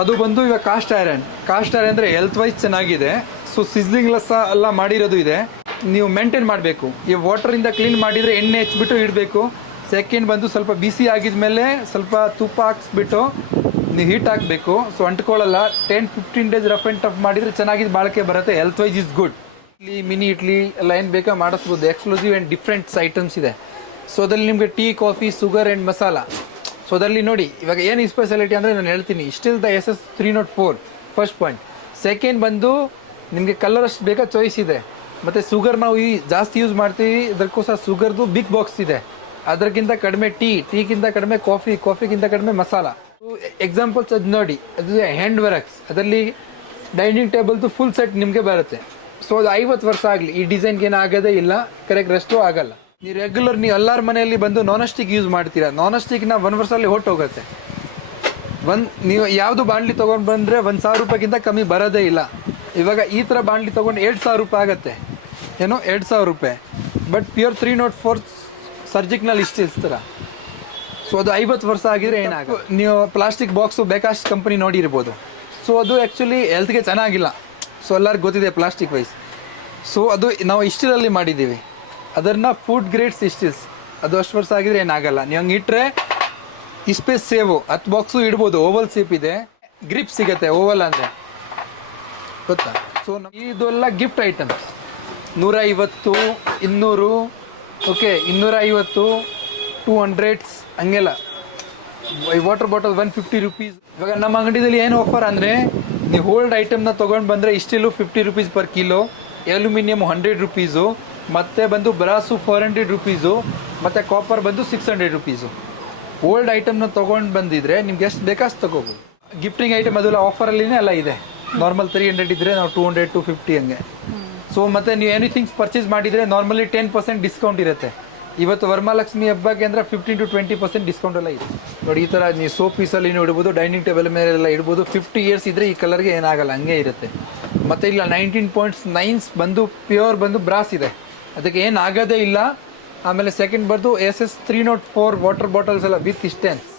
ಅದು ಬಂದು ಇವಾಗ ಕಾಸ್ಟ್ ಐರನ್ ಅಂದರೆ ಹೆಲ್ತ್ ವೈಸ್ ಚೆನ್ನಾಗಿದೆ. ಸೊ ಸಿಸ್ಲಿಂಗ್ಲೆಸ್ ಎಲ್ಲ ಮಾಡಿರೋದು ಇದೆ. ನೀವು ಮೇಂಟೈನ್ ಮಾಡಬೇಕು. ಈ ವಾಟರಿಂದ ಕ್ಲೀನ್ ಮಾಡಿದರೆ ಎಣ್ಣೆ ಹಚ್ಬಿಟ್ಟು ಇಡಬೇಕು. ಸೆಕೆಂಡ್ ಬಂದು ಸ್ವಲ್ಪ ಬಿಸಿ ಆಗಿದ್ಮೇಲೆ ಸ್ವಲ್ಪ ತುಪ್ಪ ಹಾಕ್ಸ್ಬಿಟ್ಟು ನೀವು ಹೀಟ್ ಹಾಕಬೇಕು. ಸೊ ಅಂಟ್ಕೊಳ್ಳಲ್ಲ. 10-15 ಡೇಸ್ ರಫ್ ಆ್ಯಂಡ್ ಟಫ್ ಮಾಡಿದರೆ ಚೆನ್ನಾಗಿದ್ದು ಬಾಳಿಕೆ ಬರುತ್ತೆ. Health wise is good. Idli, mini idli ಎಲ್ಲ ಏನು ಬೇಕಾ ಮಾಡಿಸ್ಬೋದು. ಎಕ್ಸ್ಕ್ಲೂಸಿವ್ ಆ್ಯಂಡ್ ಡಿಫ್ರೆಂಟ್ಸ್ ಐಟಮ್ಸ್ ಇದೆ. ಸೊ ಅದರಲ್ಲಿ ನಿಮಗೆ tea, coffee, sugar and masala. So ಅದರಲ್ಲಿ ನೋಡಿ ಇವಾಗ ಏನು ಸ್ಪೆಷಾಲಿಟಿ ಅಂದರೆ ನಾನು ಹೇಳ್ತೀನಿ. Still the SS304 first point. Second ಬಂದು ನಿಮಗೆ ಕಲರ್ ಅಷ್ಟು ಬೇಕಾ ಚಾಯ್ಸ್ ಇದೆ. ಮತ್ತು ಶುಗರ್ ನಾವು ಜಾಸ್ತಿ ಯೂಸ್ ಮಾಡ್ತೀವಿ, ಅದಕ್ಕೋಸ್ಕರ ಶುಗರ್ದು ಬಿಗ್ ಬಾಕ್ಸ್ ಇದೆ. ಅದಕ್ಕಿಂತ ಕಡಿಮೆ ಟೀಗಿಂತ ಕಡಿಮೆ ಕಾಫಿಗಿಂತ ಕಡಿಮೆ ಮಸಾಲ. ಎಕ್ಸಾಂಪಲ್ಸ್ ಅದು ನೋಡಿ, ಅದು ಹ್ಯಾಂಡ್ ವರ್ಕ್ಸ್. ಅದರಲ್ಲಿ ಡೈನಿಂಗ್ ಟೇಬಲ್ದು ಫುಲ್ ಸೆಟ್ ನಿಮಗೆ ಬರುತ್ತೆ. ಸೊ ಅದು 50 ವರ್ಷ ಆಗಲಿ ಈ ಡಿಸೈನ್ಗೆ ಏನು ಆಗೋದೇ ಇಲ್ಲ, ಕರೆಕ್ಟ್ ರೆಸ್ಟು ಆಗಲ್ಲ. ನೀವು ರೆಗ್ಯುಲರ್ ನೀವು ಎಲ್ಲರ ಮನೆಯಲ್ಲಿ ಬಂದು ನಾನ್ ಸ್ಟಿಕ್ ಯೂಸ್ ಮಾಡ್ತೀರಾ. ನಾನ್ ಸ್ಟಿಕ್ನ 1 ವರ್ಷದಲ್ಲಿ ಹೊಟ್ಟೋಗುತ್ತೆ. ನೀವು ಯಾವುದು ಬಾಣಲಿ ತೊಗೊಂಡು ಬಂದರೆ 1,000 ರೂಪಾಯಿಗಿಂತ ಕಮ್ಮಿ ಬರೋದೇ ಇಲ್ಲ. ಇವಾಗ ಈ ಥರ ಬಾಣಲಿ ತೊಗೊಂಡು 2,000 ರೂಪಾಯಿ ಆಗುತ್ತೆ. ಏನೋ 2,000 ರೂಪಾಯಿ. ಬಟ್ ಪ್ಯೂರ್ 304 ಸರ್ಜಿಕ್ನಲ್ಲಿ ಇರ್ತೀರ. ಸೊ ಅದು 50 ವರ್ಷ ಆಗಿದ್ರೆ ಏನಾಗ. ನೀವು ಪ್ಲಾಸ್ಟಿಕ್ ಬಾಕ್ಸು ಬೇಕಷ್ಟು ಕಂಪನಿ ನೋಡಿರ್ಬೋದು. ಸೊ ಅದು ಆ್ಯಕ್ಚುಲಿ ಹೆಲ್ತ್ಗೆ ಚೆನ್ನಾಗಿಲ್ಲ. ಸೊ ಎಲ್ಲರಿಗೂ ಗೊತ್ತಿದೆ ಪ್ಲಾಸ್ಟಿಕ್ ವೈಸ್. ಸೊ ಅದು ನಾವು ಇಸ್ಟೀಲಲ್ಲಿ ಮಾಡಿದ್ದೀವಿ. ಅದನ್ನು ಫುಡ್ ಗ್ರೇಡ್ಸ್ ಇಸ್ಟೀಲ್ಸ್. ಅದು ಅಷ್ಟು ವರ್ಷ ಆಗಿದ್ರೆ ಏನಾಗಲ್ಲ. ನೀವು ಹಂಗೆ ಇಟ್ಟರೆ ಸ್ಪೇಸ್ ಸೇವು. 10 ಬಾಕ್ಸು ಇಡ್ಬೋದು. ಓವಲ್ ಸೇಪ್ ಇದೆ, ಗ್ರಿಪ್ ಸಿಗುತ್ತೆ. ಓವಲ್ ಅಂದರೆ ಗೊತ್ತಾ. ಸೊ ಇದೆಲ್ಲ ಗಿಫ್ಟ್ ಐಟಮ್ಸ್. 150, 200, ಓಕೆ 250, 200 ಹಂಗೆಲ್ಲ. Water bottle 150 rupees. ಇವಾಗ ನಮ್ಮ ಅಂಗಡಿಯಲ್ಲಿ ಏನು ಆಫರ್ ಅಂದರೆ, ನೀವು ಓಲ್ಡ್ ಐಟಮ್ನ ತೊಗೊಂಡು ಬಂದರೆ ಇಸ್ಟೀಲು 50 rupees per kilo, aluminium 100 rupees, ಮತ್ತು ಬಂದು ಬ್ರಾಸು 400 ರೂಪೀಸು, ಮತ್ತು ಕಾಪರ್ ಬಂದು 600 ರೂಪೀಸು. ಓಲ್ಡ್ ಐಟಮ್ನ ತೊಗೊಂಡು ಬಂದಿದ್ರೆ ನಿಮ್ಗೆ ಎಷ್ಟು ಬೇಕಷ್ಟು ತೊಗೋಬೋದು. ಗಿಫ್ಟಿಂಗ್ ಐಟಮ್ ಅದೆಲ್ಲ ಆಫರಲ್ಲಿನೇ ಎಲ್ಲ ಇದೆ. ನಾರ್ಮಲ್ 300 ಇದ್ದರೆ ನಾವು 200, 250 ಹಂಗೆ. ಸೊ ಮತ್ತು ನೀವು ಎನಿಥಿಂಗ್ಸ್ ಪರ್ಚೇಸ್ ಮಾಡಿದರೆ ನಾರ್ಮಲಿ 10% ಡಿಸ್ಕೌಂಟ್ ಇರುತ್ತೆ. ಇವತ್ತು ವರಮಹಾಲಕ್ಷ್ಮಿ ಹಬ್ಬಕ್ಕೆ ಅಂದರೆ 15 to 20% ಡಿಸ್ಕೌಂಟ್ ಎಲ್ಲ ಇದೆ. ನೋಡಿ ಈ ಥರ ನೀವು ಸೋಪ್ ಪೀಸಲ್ಲಿ ಇಡ್ಬೋದು, ಡೈನಿಂಗ್ ಟೇಬಲ್ ಮೇಲೆಲ್ಲ ಇಡ್ಬೋದು. 50 ಇಯರ್ಸ್ ಇದ್ದರೆ ಈ ಕಲರ್ಗೆ ಏನಾಗಲ್ಲ, ಹಂಗೆ ಇರುತ್ತೆ. ಮತ್ತು ಇಲ್ಲ 19.9 ಬಂದು ಪ್ಯೂರ್ ಬಂದು ಬ್ರಾಸ್ ಇದೆ, ಅದಕ್ಕೆ ಏನು ಆಗೋದೇ ಇಲ್ಲ. ಆಮೇಲೆ ಸೆಕೆಂಡ್ ಬಂದು SS304 ವಾಟರ್ ಬಾಟಲ್ಸ್ ಎಲ್ಲ ವಿತ್ ಸ್ಟ್ಯಾಂಡ್ಸ್.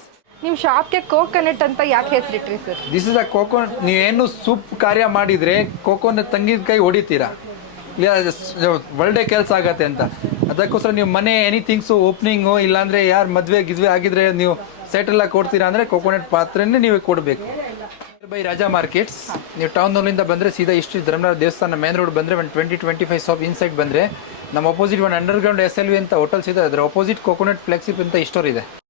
ನಿಮ್ಮ ಶಾಪ್ಗೆ ಕೋಕೋನಟ್ ಅಂತ ಯಾಕೆ ಹೆಸರಿಟ್ರಿ sir? This is a coconut. ನೀವೇನು ಸೂಪ್ ಕಾರ್ಯ ಮಾಡಿದರೆ ಕೋಕೋನಟ್ ತಂಗಿನಕಾಯಿ ಹೊಡಿತೀರಾ, ಇಲ್ಲ ಒಳ್ಳೆ ಕೆಲಸ ಆಗತ್ತೆ ಅಂತ. ಅದಕ್ಕೋಸ್ಕರ ನೀವು ಮನೆ ಎನಿಥಿಂಗ್ಸು ಓಪನಿಂಗು, ಇಲ್ಲಾಂದರೆ ಯಾರು ಮದುವೆ ಗಿದ್ವೆ ಆಗಿದ್ರೆ ನೀವು ಸೆಟೆಲ್ಲ ಕೊಡ್ತೀರಾ ಅಂದರೆ ಕೋಕೋನಟ್ ಪಾತ್ರೆನೇ ನೀವು ಕೊಡಬೇಕು. By Raja markets. ನೀವು ಟೌನ್ನಲ್ಲಿಂದ ಬಂದರೆ ಸೀದಾ ಇಷ್ಟು ಧರ್ಮರಾಜ ದೇವಸ್ಥಾನ ಮೇನ್ ರೋಡ್ ಬಂದರೆ ಒಂದು 20-25 ಶಾಪ್ ಇನ್ಸೈಡ್ ಬಂದರೆ ನಮ್ಮ ಅಪೋಸಿಟ್ ಒಂದು ಅಂಡರ್ಗ್ರೌಂಡ್ SLV ಅಂತ ಹೋಟೆಲ್ಸ್ ಇದೆ. ಅದರ ಅಪೋಸಿಟ್ ಕೋಕೋನಟ್ ಫ್ಲೆಕ್ಸಿಪ್ ಅಂತ ಸ್ಟೋರ್ ಇದೆ.